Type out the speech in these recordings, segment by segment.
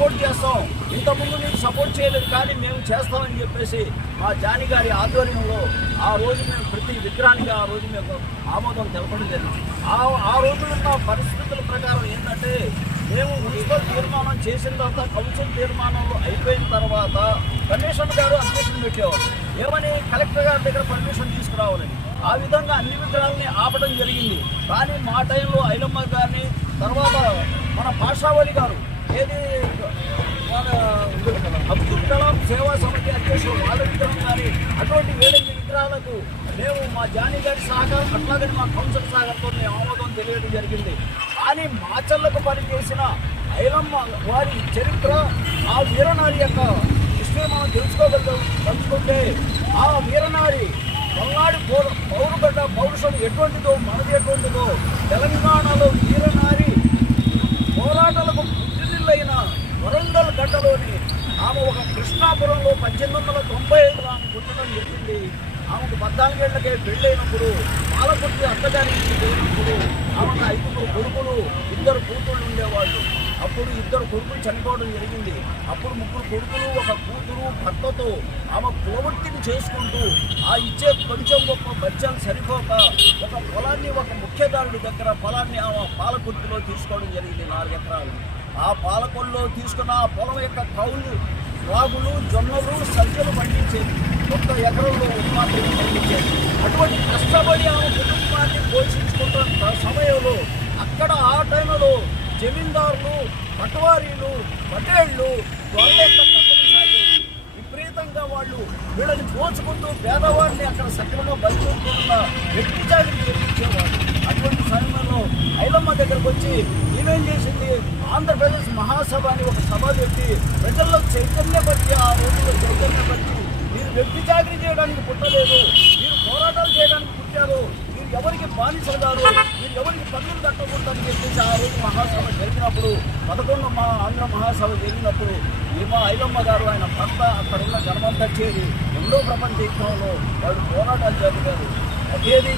Support చేస్తాం. ఇంతకుముందు నేను సపోర్ట్ చేయలేదు కానీ మేము చేస్తామని చెప్పేసి మా జాని గారి ఆధ్వర్యంలో ఆ రోజు మేము ప్రతి విగ్రహానికి ఆ రోజు మేము ఆమోదం తెలపడం జరిగింది. ఆ ఆ రోజులున్న పరిస్థితుల ప్రకారం ఏంటంటే మేము మున్సిపల్ తీర్మానం చేసిన తర్వాత కౌన్సిల్ తీర్మానంలో అయిపోయిన తర్వాత కమిషనర్ గారు అప్లికేషన్ పెట్టేవారు ఏమని? కలెక్టర్ గారి దగ్గర పర్మిషన్ తీసుకురావాలని. ఆ విధంగా అన్ని విగ్రహాలని ఆపడం జరిగింది. కానీ మా టైంలో ఐలమ్మ గారిని తర్వాత మన పాషావళి గారు ఏది అబ్దుల్ కలాం సేవా సమితి అధ్యక్షుడు వాళ్ళ విగ్రహం కానీ అటువంటి వేడెనిమిది విగ్రహాలకు మేము మా జానీ గారి సహకారం అట్లాగని మా కౌన్సిల్ సహకారంతో మేము ఆమోదం తెలియడం జరిగింది. కానీ మాచల్లకు పనిచేసిన ఐలమ్మ వారి చరిత్ర ఆ వీరనారి యొక్క విషయం మనం తెలుసుకోగలుగుతాం. తెలుసుకుంటే ఆ వీరనారి పల్నాడు పౌర పౌరుగడ్డ పౌరుషం ఎటువంటిదో మనది ఎటువంటిదో తెలంగాణలో వీరనారి పోరాటాలకు పుట్టినిల్లైన వరంగల్ గడ్డలోని ఆమె ఒక కృష్ణాపురంలో పద్దెనిమిది వందల తొంభై ఐదులో ఆమె పుట్టడం జరిగింది. ఆమెకు పద్నాలుగేళ్ళకే పెళ్ళైనప్పుడు పాలకుర్తి అత్తగారికి పోయినప్పుడు ఆమెకు ఐదుగురు కొడుకులు ఇద్దరు కూతుళ్ళు ఉండేవాళ్ళు. అప్పుడు ఇద్దరు కొడుకులు చనిపోవడం జరిగింది. అప్పుడు ముగ్గురు కొడుకులు ఒక కూతురు భర్తతో ఆమె కులవృత్తిని చేసుకుంటూ ఆ ఇచ్చే కొంచెం గొప్ప బచ్చాలు సరిపోక ఒక పొలాన్ని ఒక ముఖ్యదారుడి దగ్గర పొలాన్ని ఆమె పాలకుర్తిలో తీసుకోవడం జరిగింది నాలుగు ఎకరాలు. ఆ పాలకొల్లో తీసుకున్న ఆ పొలం యొక్క కౌలు రాగులు జొన్నలు సజ్జలు పండించేది. ఒక్క ఎకరంలో ఉత్పాదన పండించేది. అటువంటి కష్టపడి ఆమె కుటుంబాన్ని పోషించుకుంటున్న సమయంలో అక్కడ ఆ టైంలో జమీందారులు పటవారీలు పటేళ్ళు వాళ్ళ యొక్క విపరీతంగా వాళ్ళు వీళ్ళని పోచుకుంటూ పేదవాడిని అక్కడ సక్రమంగా బతుకుంటున్న వ్యక్తి చాకరీ చేయించేవాళ్ళు అటువంటి సమయంలో ఐలమ్మ దగ్గరకు వచ్చి ఈమెం చేసింది ఆంధ్రప్రదేశ్ మహాసభ అని ఒక సభ పెట్టి ప్రజల్లో చైతన్యపరిచి ఆ రోజుల్లో చైతన్యపరిచి మీరు వ్యక్తి చాకరీ చేయడానికి పుట్టలేదు మీరు పోరాటాలు చేయడానికి పుట్టారు మీరు ఎవరికి బానిసలు కారు మీరు ఎవరికి పన్నులు కట్టకూడదని చెప్పేసి ఆ రోజు మహాసభ జరిగినప్పుడు పదకొండు మా ఆంధ్ర మహాసభ జరిగినప్పుడు ఈ మా ఐదమ్మ గారు ఆయన భర్త అక్కడ ఉన్న జన్మంతా చేరి ఎన్నో ప్రపంచ యుద్ధంలో వాళ్ళు పోరాటాలు జరిగారు. అదేది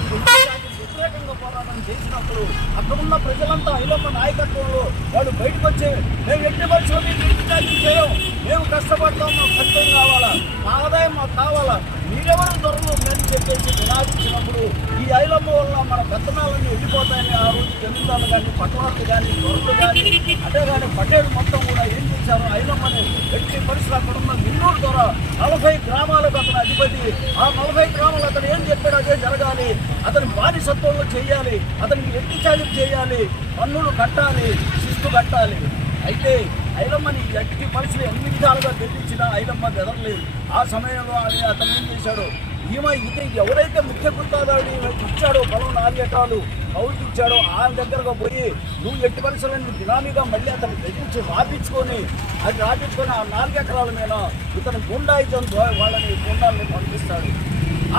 వ్యతిరేకంగా పోరాటం చేసినప్పుడు అక్కడ ఉన్న ప్రజలంతా ఐలమ్మ నాయకత్వంలో వాళ్ళు బయటకు వచ్చే మేము ఎట్టి పరిశ్రమ ఇంటి చేయం మేము కష్టపడతాం మాకు కష్టం కావాలా? మా ఆదాయం మాకు కావాలా? మీరెవరు దొరకదు చెప్పేసి నిరాశించినప్పుడు ఈ ఐలమ్మ వల్ల మన పెత్తనాలన్నీ వెళ్ళిపోతాయని ఆ రోజు జమీందారులు కానీ పట్టణాలు కానీ దొరలు కానీ అదే కానీ పట్టేడు మొత్తం కూడా ఏం చేశారు? ఐలమ్మని ఎట్టి పరిస్థితులు అక్కడ ఉన్న నిన్నూరు ద్వారా నలభై గ్రామాలకు అతను అధిపతి ఆ నలభై గ్రామాలు అతను ఏం చెప్పాడు అదే జరగాలి. అతని బానిసత్వంలో చేయాలి. అతనికి ఎట్టి చాలి చేయాలి. పన్నులు కట్టాలి. శిస్తు కట్టాలి. అయితే ఐలమ్మని ఎట్టి పరిస్థితులు ఎన్ని విధాలుగా గెలిపించినా ఐలమ్మ బెదరలేదు ఆ సమయంలో అది అతను ఏం చేశాడు? ఈమె ఇతనికి ఎవరైతే ముఖ్య గుర్తాదాడు ఇచ్చాడో పొలం నాలుగు ఎకరాలు కౌలుకి ఇచ్చాడో ఆయన దగ్గరకు పోయి నువ్వు ఎట్టి పరిస్థితులను బినామీగా మళ్ళీ అతను బెదిరించి రాపించుకొని అది రాపించుకొని ఆ నాలుగు ఎకరాల మీద ఇతను గుండాయితం వాళ్ళని గుండాలని పంపిస్తాడు.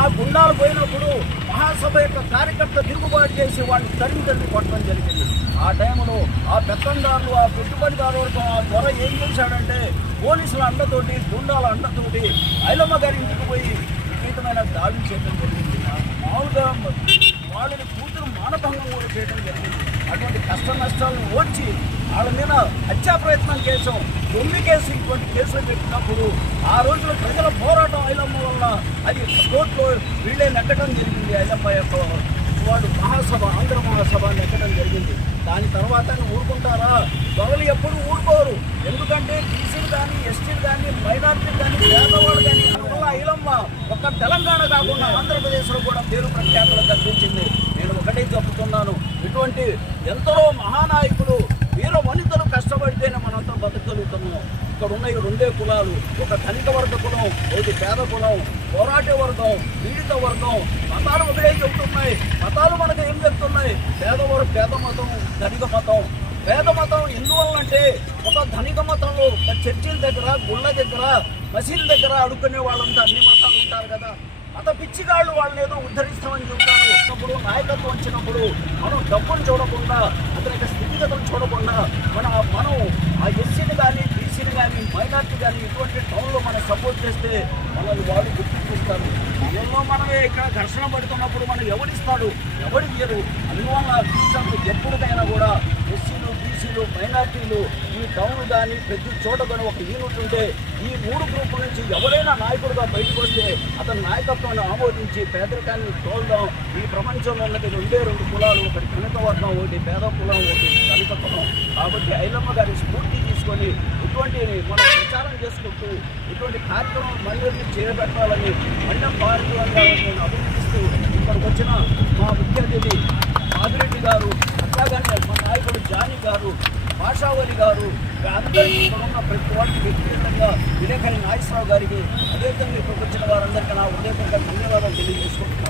ఆ గుండాలు పోయినప్పుడు మహాసభ యొక్క కార్యకర్త తిరుగుబాటు చేసి వాడిని తరిమి తరిమి కొట్టడం జరిగింది. ఆ టైంలో ఆ పెత్తందారులు ఆ పెట్టుబడిదారు వరకు ఆ త్వర ఏం చేశాడంటే పోలీసుల అండతోటి గుండాల అండతోటి ఐలమ్మ గారి ఇంటికి పోయి విపరీతమైన దాడులు చేయడం జరిగింది. మామూలుగా వాళ్ళని కూతురు మానభంగం కూడా చేయడం జరిగింది. అటువంటి కష్ట నష్టాలను ఓడ్చి వాళ్ళ మీద హత్యా ప్రయత్నం చేసాం దొంగి కేసు ఇటువంటి కేసులు పెట్టినప్పుడు ఆ రోజున ప్రజల పోరాటం ఐలమ్మ వల్ల అది కోర్టులో వీళ్ళే నెట్టడం జరిగింది. ఐలమ్మ యొక్క వాడు మహాసభ ఆంధ్ర మహాసభ నెట్టడం జరిగింది. దాని తర్వాత ఊరుకుంటారా? దొరలు ఎప్పుడు ఊరుకోరు. ఎందుకంటే బీసీలు కానీ ఎస్టీలు కానీ మైనార్టీలు కానీ పేదవాళ్ళు కానీ అందువల్ల ఐలమ్మ ఒక్క తెలంగాణ కాకుండా ఆంధ్రప్రదేశ్లో కూడా పేరు ప్రఖ్యాతలు కల్పించింది నేను ఒకటే చెప్తున్నాను. ఇటువంటి ఎందరో మహానాయకులు వీర వనితలు కష్టపడితేనే మనంతా బతకగలుగుతున్నాం. ఇక్కడ ఉన్నాయి రెండే కులాలు ఒక ధనిక వర్గ కులం ఒకటి పేద కులం పోరాట వర్గం పీడిత వర్గం మతాలు ఒకటే చెబుతున్నాయి మతాలు మనకు ఏం చెప్తున్నాయి? పేదవారు పేద మతం ధనిక మతం. పేద మతం ఎందువల్లంటే ఒక ధనిక మతంలో ఒక చర్చిల దగ్గర గుళ్ళ దగ్గర మసీదు దగ్గర అడుక్కునే వాళ్ళంతా అన్ని మతాలు ఉంటారు కదా. మత పిచ్చిగాళ్ళు వాళ్ళని ఏదో ఉద్ధరిస్తామని చెబుతారు. అప్పుడు నాయకత్వం వచ్చినప్పుడు మనం డబ్బును చూడకుండా అతని యొక్క స్థితిగతులు చూడకుండా మన మనం ఆ ఎస్సీని కానీ బీసీ కానీ మైనార్టీ కానీ ఇటువంటి టౌన్లో మనం సపోర్ట్ చేస్తే మనల్ని వాళ్ళు గుర్తిస్తారు ఎన్నో మనమే ఇక్కడ ఘర్షణ పడుతున్నప్పుడు మనం ఎవరిస్తాడు ఎవరు ఇయ్యరు అందువల్ల ఫ్యూచర్ ఎప్పటికైనా కూడా ఎస్సీలు బీసీలు మైనార్టీలు ఈ టౌన్ కానీ ప్రతి చోట కానీ ఒక యూనిట్ ఉంటే ఈ మూడు గ్రూపుల నుంచి ఎవరైనా నాయకుడుగా బయటకు వస్తే అతని నాయకత్వాన్ని ఆమోదించి పేదరికాన్ని తోలడం ఈ ప్రపంచంలో ఉన్నది రెండే రెండు కులాలు ఒకటి కనుక వర్గం ఒకటి పేద కులం ఒకటి దళిత కులం. కాబట్టి ఐలమ్మ గారి స్ఫూర్తి తీసుకొని ఇటువంటి మనం ప్రచారం చేసుకుంటూ ఇటువంటి కార్యక్రమం మళ్ళీ చేపట్టాలని మన్యం భారతీయంగా నేను అభినందిస్తూ ఇక్కడికి వచ్చిన మా ముఖ్య అతిథి మాదిరెడ్డి గారు అట్లాగనే మా నాయకుడు జానీ గారు భాషావళి గారు అందరికీ ఇక్కడ ఉన్న ప్రతి వారికి వ్యక్తిగతంగా విలేకరి నాగేశ్వరరావు గారికి అదేవిధంగా ఇక్కడికి వచ్చిన వారందరికీ నా ఉదయపూర్వక ధన్యవాదాలు తెలియజేసుకుంటున్నాను